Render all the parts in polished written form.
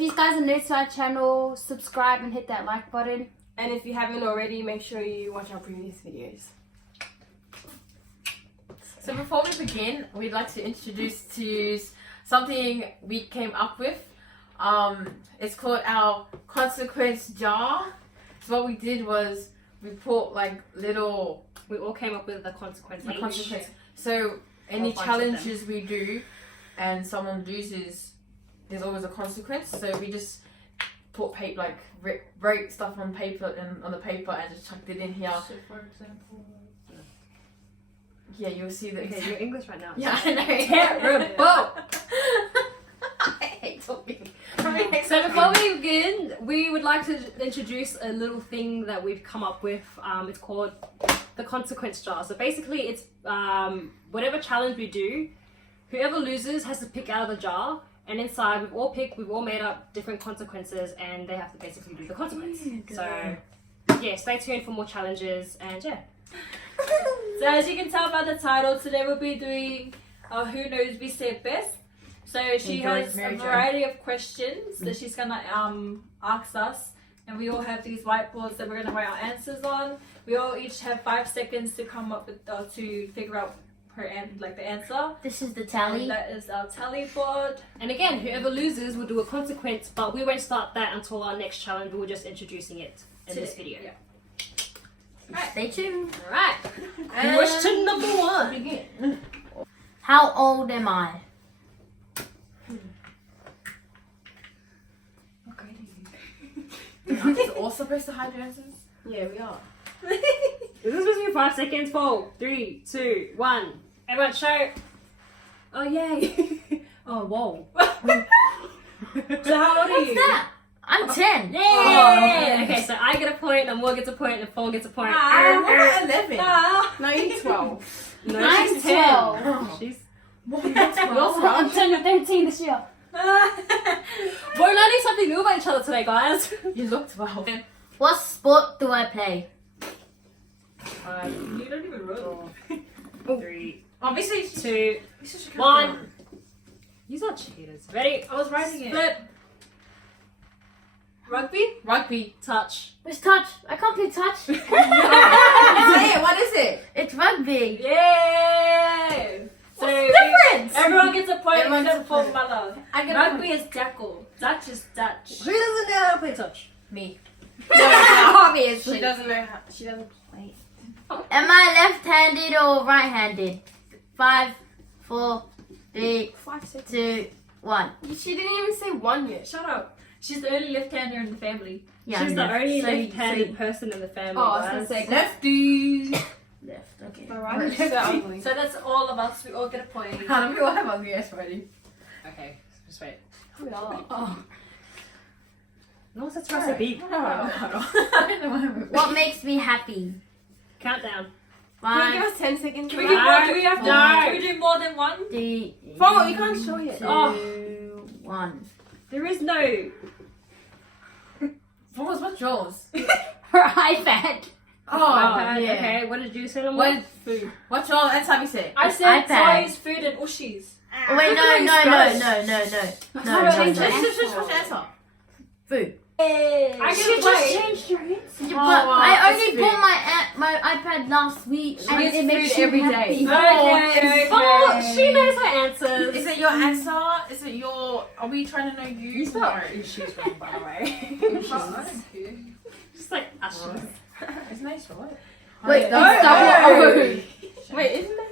if you guys are new to our channel, subscribe and hit that like button. And if you haven't already, make sure you watch our previous videos. So before we begin, we'd like to introduce to you something we came up with. It's called our consequence jar. So what we did was we put like little... We all came up with a consequence. So any challenges we do and someone loses, there's always a consequence. So we just put paper, like wrote stuff on paper and on the paper and just chucked it in here. So for example, yeah, you'll see that. Okay, you're English right now. Yeah, I know. Terrible. I hate talking. So before we begin, we would like to introduce a little thing that we've come up with. It's called the consequence jar. So basically, it's whatever challenge we do, whoever loses has to pick out of the jar. And inside, we've all made up different consequences, and they have to basically do the consequence. So, yeah, stay tuned for more challenges, and yeah. so as you can tell by the title, today we'll be doing Who Knows We Said Best. So she has a variety of questions that she's gonna ask us, and we all have these whiteboards that we're gonna write our answers on. We all each have 5 seconds to come up with to figure out the answer. This is the tally. And that is our tally board. And again, whoever loses will do a consequence, but we won't start that until our next challenge. We're just introducing it in this video. Yeah. Right. Stay tuned. Alright. Question number 1. Begin. How old am I? Aren't you all supposed to hide your answers? Yeah, we are. Is this supposed to be 5 seconds? 4, 3, 2, 1. Everyone show. Oh, yay. Oh, whoa. So how old are What's you? that? I'm 10. Yay! Oh. Okay, so I get a point, and Moore gets a point, and Paul gets a point. What about 11? No, you're 12. No, I'm she's 10. 12. She's... What? You're 12? I'm turning 13 this year. We're learning something new about each other today, guys. You look 12. What sport do I play? You don't even run. 3, Obviously, 2, 1. These are cheaters. Ready? I was writing it. Flip. Rugby? Rugby. Touch. It's touch. I can't play touch. Say it. What is it? It's rugby. Yay! So Difference. everyone gets a point Everyone except gets a for Mala. I get Rugby is tackle. Dutch is Dutch. Who doesn't know how to play touch? Me. Obviously. She doesn't know how. She doesn't play. Am I left-handed or right-handed? 5, 4, 3, 5 seconds. 2, 1. She didn't even say 1 yet. Shut up. She's the only left-hander in the family. Yeah, She's the left. only So- left-handed person in the family. Oh, I was guys. gonna say Lefty. Left. Okay. My right is so ugly. So that's all of us. We all get a point. How do we all have ugly ass ready? Okay, just wait. We are. Oh. No, that's supposed to be. I don't know why. What makes me happy? Countdown. Can you give 5, us 10 seconds? Can we, do we have to? No. Can we do more than one? 3, Follow, you can't show it. 2, Oh. 1. There is no. What's yours? Her iPad. Oh, iPad. yeah. Okay, what did you say? What? Food. What's yours? That's how we say it. I said iPad. toys, food, and ushies. Oh, wait, no. Food. I She get a just point. changed your answer. Oh, But wow, I that's only food. bought my iPad last week, and gets it makes food you every happy. day. Okay. Oh, she knows her answers. Is it your answer? Is it your? Are we trying to know you? She's wrong, by the way. Just like Ashley. It's nice, right? Wait, no. that's double O. Wait, isn't that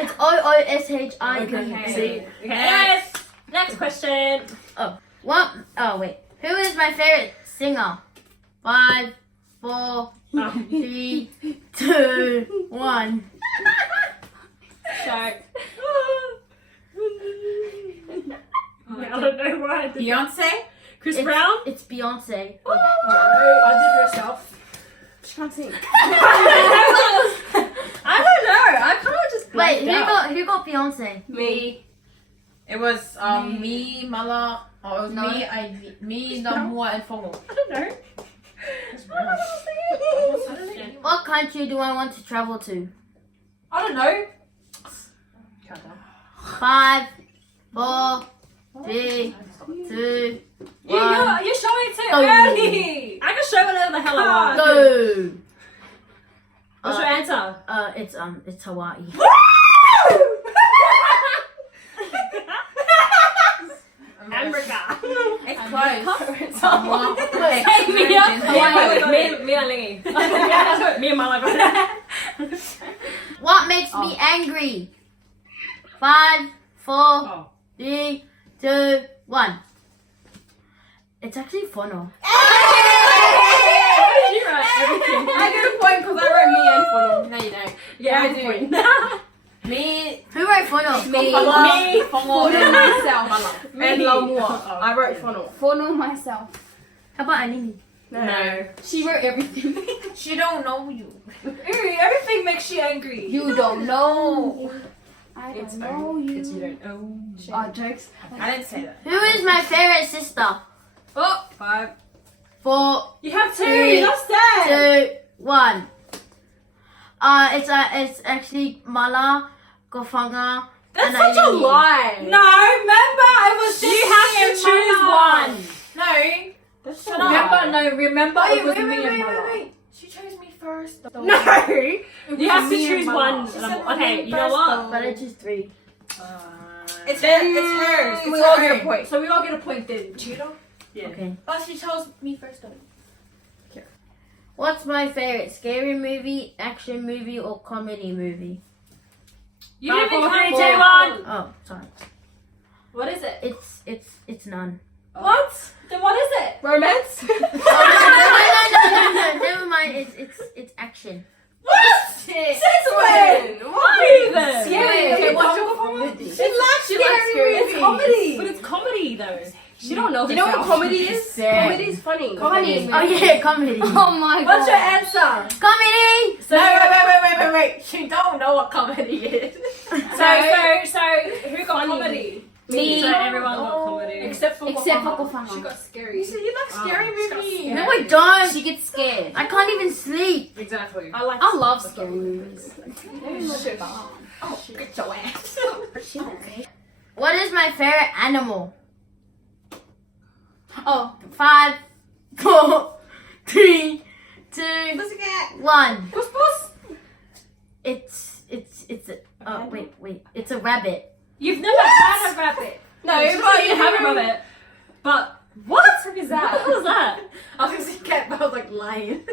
It's OOSHI. Okay. See? Okay. Yes. Next question. What? Oh wait. Who is my favorite singer? 5, 4, 3, 2, 1. Shark. I don't know why I did. Beyonce. Chris Brown. It's Beyonce. I did herself. She can't sing. I don't know. I kind of just Wait, blanked out. who got Beyonce? Me. It was me, Mala. Oh, it was No. me, Namua, and Fongo. I don't know. What country do I want to travel to? I don't know. 5, 4, 3, 2, 1. early. I can show whatever the hell I want. Go. What's your answer? It's Hawaii. America. It's close. Me and Lingy. Me and Malaga. What makes me angry? 5, 4, Oh. 3, 2, 1. It's actually Fono. You write everything. I get a point because I wrote me and Fono. No, you don't. Yeah, I do. point. Me, Who wrote Fono? me, Fono, and myself. And Lamua. I wrote Fono. Follow myself. How about Animi? No. She wrote everything. She don't know you. Everything makes you angry. You don't know. I don't know you. It's you don't know. Oh, jokes. I didn't say that. Who is my favorite sister? Oh, 5. 4, You have 2. 3, That's that. 2, 1. It's actually Mala, Gofanga, That's and such a Aileen. lie. No, remember I was just You have to choose one. No. That's Remember, it was me and Mala. wait. She chose me first. No. You have to Me and choose Mala. one. She said my Okay, name you know first, what? though. But I choose 3. It's hers. It's We all her. get a point. So we all get a point then. Cheater. Yeah. Okay. But she chose me first though. What's my favorite? Scary movie, action movie, or comedy movie? You 5, didn't 4, 3, even 2, count. 1. Oh, sorry. What is it? It's none. What? Then what is it? Romance? No, never mind. It's action. What? Shit. Since when? Why even? Scary. Okay, what's what's your your comedy? She likes scary It's movies. comedy. But it's comedy though. She don't know You know what herself. comedy is? Sad. Comedy is funny. Comedy. Oh yeah, comedy. Oh my god. What's your answer? Comedy. No, wait. She don't know what comedy is. So who got comedy? Me. So everyone got comedy. Except for Kofanga. She got scary. You said you like scary movies. No, I don't. She gets scared. I can't even sleep. Exactly. I like. I love scary movies. Oh, get your ass. What is my favorite animal? Oh, 5, 4, 3, 2, Pussycat. 1. Puss puss. It's a. Oh wait. It's a rabbit. You've never had a rabbit. No, She but didn't have a rabbit. But what? What is What that? the hell is that? I was a cat, but I was like lion.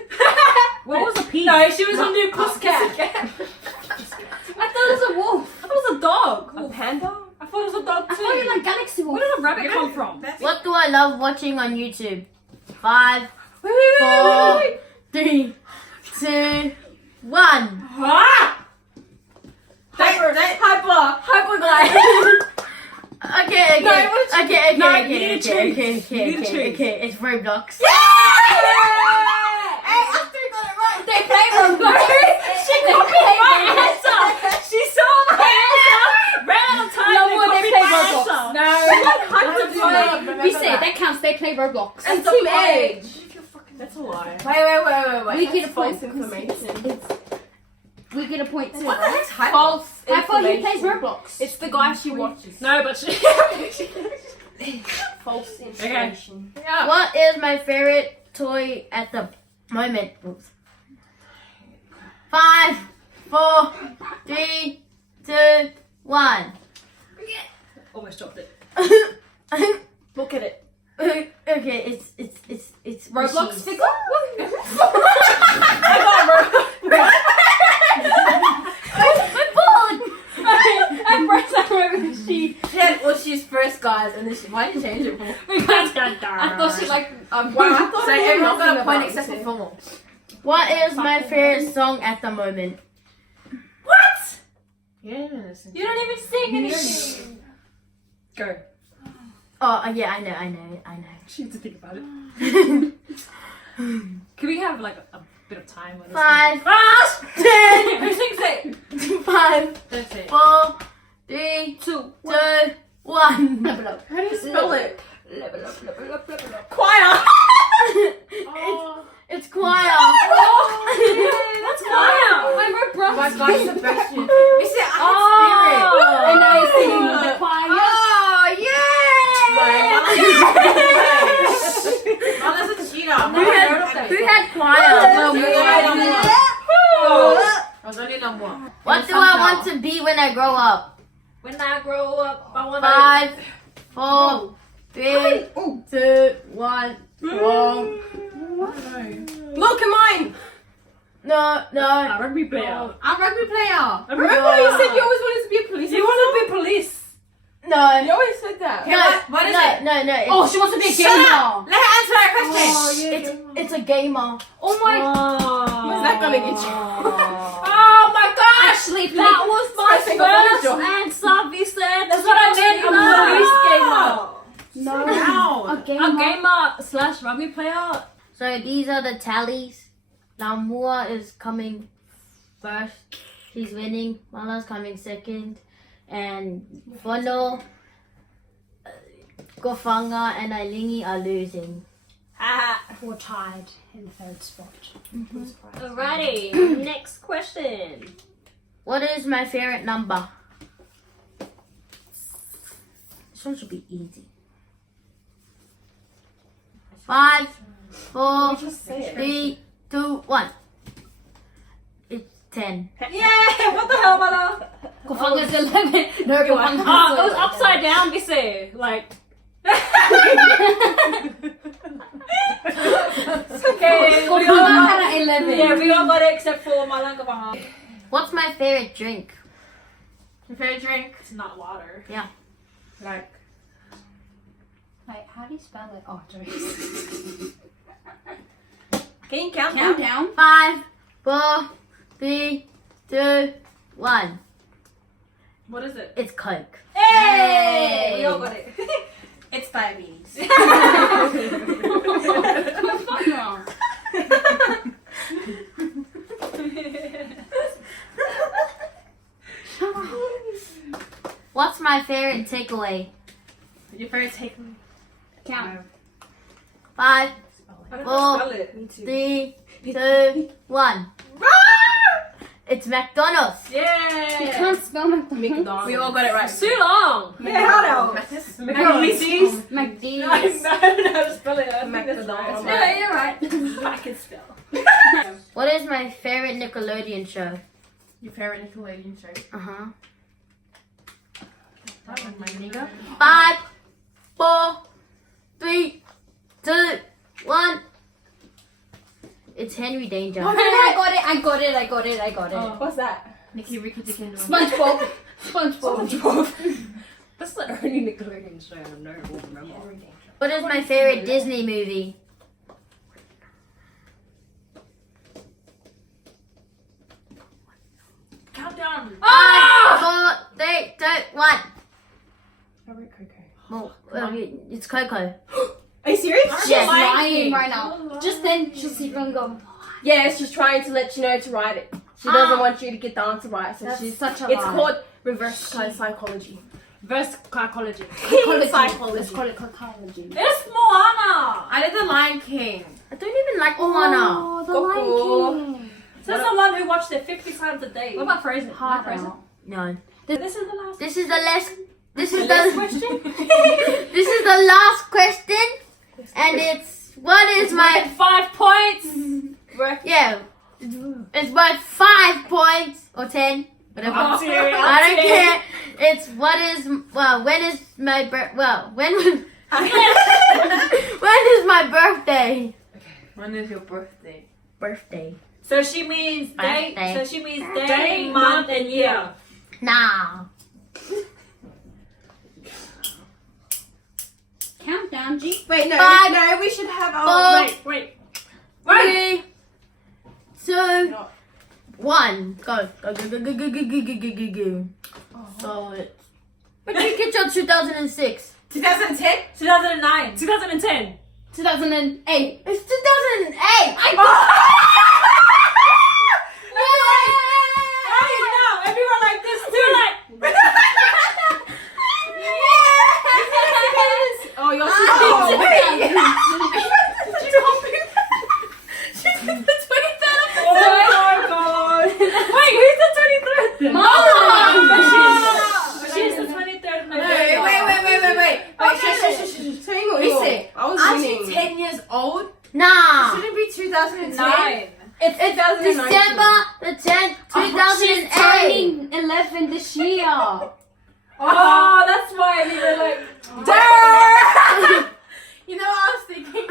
What was a pig? No, she was a new pussycat. I thought it was a wolf. I thought it was a dog. A panda? I thought it was a dog I thought you too. like Galaxy Wolf. Where did a rabbit come from? What do I love watching on YouTube? 5, Wait, wait, 4, wait. 3, 2, 1. Ah! Hyper. Okay. No, what's- Okay. No, you need to choose. You need to choose. Okay. It's Roblox. Hey, after you got it right. They play Roblox. She copied my answer. She saw my answer. Ran out of time. No and more, they copied play my Roblox. answer. No. No. We said that counts. They play Roblox. And It's a Team page. Edge. That's a lie. Wait. We That's get a point. false information. We get a point too. What the heck's hyper? False. I thought he plays information? Roblox. It's the guy she watches. No, but she. false Okay. Yeah. What is my favorite toy at the moment? Oops. 5, 4, 3, 2, 1. Almost dropped it. Look at it. Okay, it's Roblox machines. figure. I broke that room. She had Ushi's first guys, and then why did you change it for? I thought she like Wow, I thought so everyone got a nothing point about except it. for Fomo. What is my favorite song at the moment? What? Yes. You don't even sing anything. Go. Oh, yeah, I know. She needs to think about it. Can we have like a bit of time on this? 5, Ah! 10, Who sings it? 5, That's it. 4, 3, 2, 1. level up. How do you spell it? Level up. Choir. It's choir. What's choir? I wrote My Bronx. gosh, the best shit. You said I And now he's singing with the choir. Oh, yeah! Right, Mala's a Who had choir? I was only number one. What do I want to be when I grow up? When I grow up, I want 5, 4, 3, 2, 1. Wrong. Look at mine. No. A rugby player. I'm a rugby player. Remember you said you always wanted to be a police. You want to be police? No. You always said that. What is it? No. Oh, she wants to be a Shut gamer. up. Let her answer that question. It's a gamer. Oh my. What's that gonna get you? Oh my gosh! Actually, That was my Stressing off first your answer, Vise. That's what I meant. A police gamer. no. A A gamer. gamer / rugby player. So these are the tallies. Now Mua is coming first. He's winning. Mala's coming second. And Fono, Gofanga, and Ailingi are losing. We're tied in the third spot. Alrighty, next question. What is my favorite number? This one should be easy. 5, 4, 3, 2, 1. It's 10. Yeah! What the hell, mother? Kofanga's 11. No, It was Kofanga's upside down, Vise. Like, Okay, we all Kofanga got had an 11. Yeah, we all got it except for Malang Kapanga. What's my favorite drink? Your favorite drink? It's not water. Like. Wait, how do you spell it? Oh, sorry. Can you count Count down? down. 5, 4, 3, 2, 1. What is it? It's Coke. Hey! We all got it. It's diabetes. Kofanga. What's my favorite takeaway? Your favorite takeaway? Count. 5, I don't know how to spell it. Me too. 3, 2, 1. It's McDonald's. You Yeah! can't spell McDonald's. McDonald's. We all got it right. too long. Yeah, how else? McDonald's. No, McDonald's. I don't know how to spell it. I think that's McDonald's. right. Yeah, you're right. I can spell. What is my favorite Nickelodeon show? Your favorite Nickelodeon show? Uh-huh. That one, my nigga. 5, 4, 3, 2, 1. It's Henry Danger. I got it. Oh, what's that? Nicky Ricky Dick and SpongeBob. SpongeBob. That's the only Nickelodeon show I know or remember. What is my favorite Disney movie? Countdown. 5, 4, 3, 2, 1. Favorite Coco. Well, it's Coco. Are you serious? Yes. Lying right now. Just then, she'll see and go. Yes, she's trying to let you know to write it. She doesn't want you to get the answer right, so That's she's. such a It's lie. called reverse psychology. Verse psychology. Psychology. Let's call it psychology. It's Moana. I did the Lion King. I don't even like Moana. Oh, the Coco. Lion King. Says someone who watched it 50 times a day. What about Frozen? Hard Frozen? out. No. This is the last. This is the last. This is Last the. question. This is the last question, and it's what is my 5 points. yeah? It's worth 5 points or 10, whatever. Up to you, up I to don't you. care. It's what is when is my when is my birthday? When is your birthday? Birthday. So she means day. Birthday. So she means day, month, and year. Nah. Countdown, G. Wait, no, 5, no, we should have our. 4, Wait. 3, 2, 1. Go. So it's. When did you get your 2006? 2010? 2009. 2010. 2008. It's 2008. Everyone like this too. Oh, you're Oh, wait. Oh my god. Wait, who's the 23rd? Mom! She's the 23rd of No, November. wait. Tell me what Listen, I was Aren't winning. you 10 years old? Nah. Shouldn't it be It's 2019. December the 10th, She's 2008. turning 11 this year. Oh, that's why we were like. You know what I was thinking?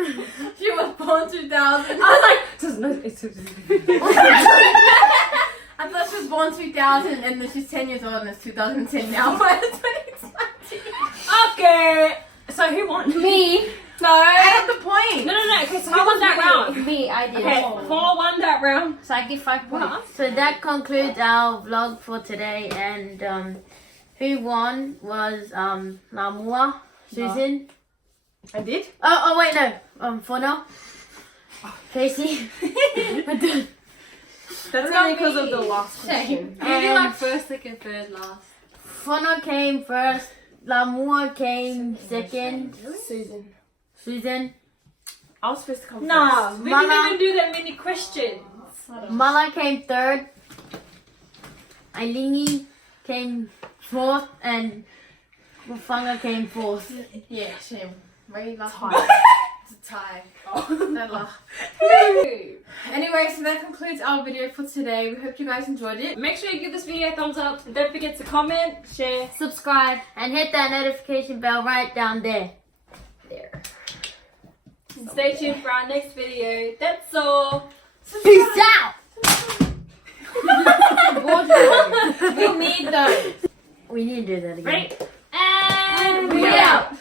She was born 2000. I thought she was born 2000 and then she's 10 years old and it's 2010 now. But it's 2020. Okay. So who won? Me. No. I got the point. No. Okay, so who won that round? Me, I did. Okay, 4 won that round. So I give 5 points. So that concludes our vlog for today, and who won was Lamua, Susan. I did. Oh wait, no. Fono, Casey. That's only because of the last question. Who do you like first, second, third, last? Fono came first. Lamua came second. Susan. I was supposed to come Nah, first. we Mama. didn't even do that many questions. Mala came third. Ailingi came fourth, and Wafanga came fourth. Yeah, shame. Very last Tie. one. It's a tie. Never. Anyway, so that concludes our video for today. We hope you guys enjoyed it. Make sure you give this video a thumbs up. And don't forget to comment, share. Subscribe. And hit that notification bell right down there. And stay tuned for our next video. That's all. Peace out! We need those. We need to do that again. Ready? And We out.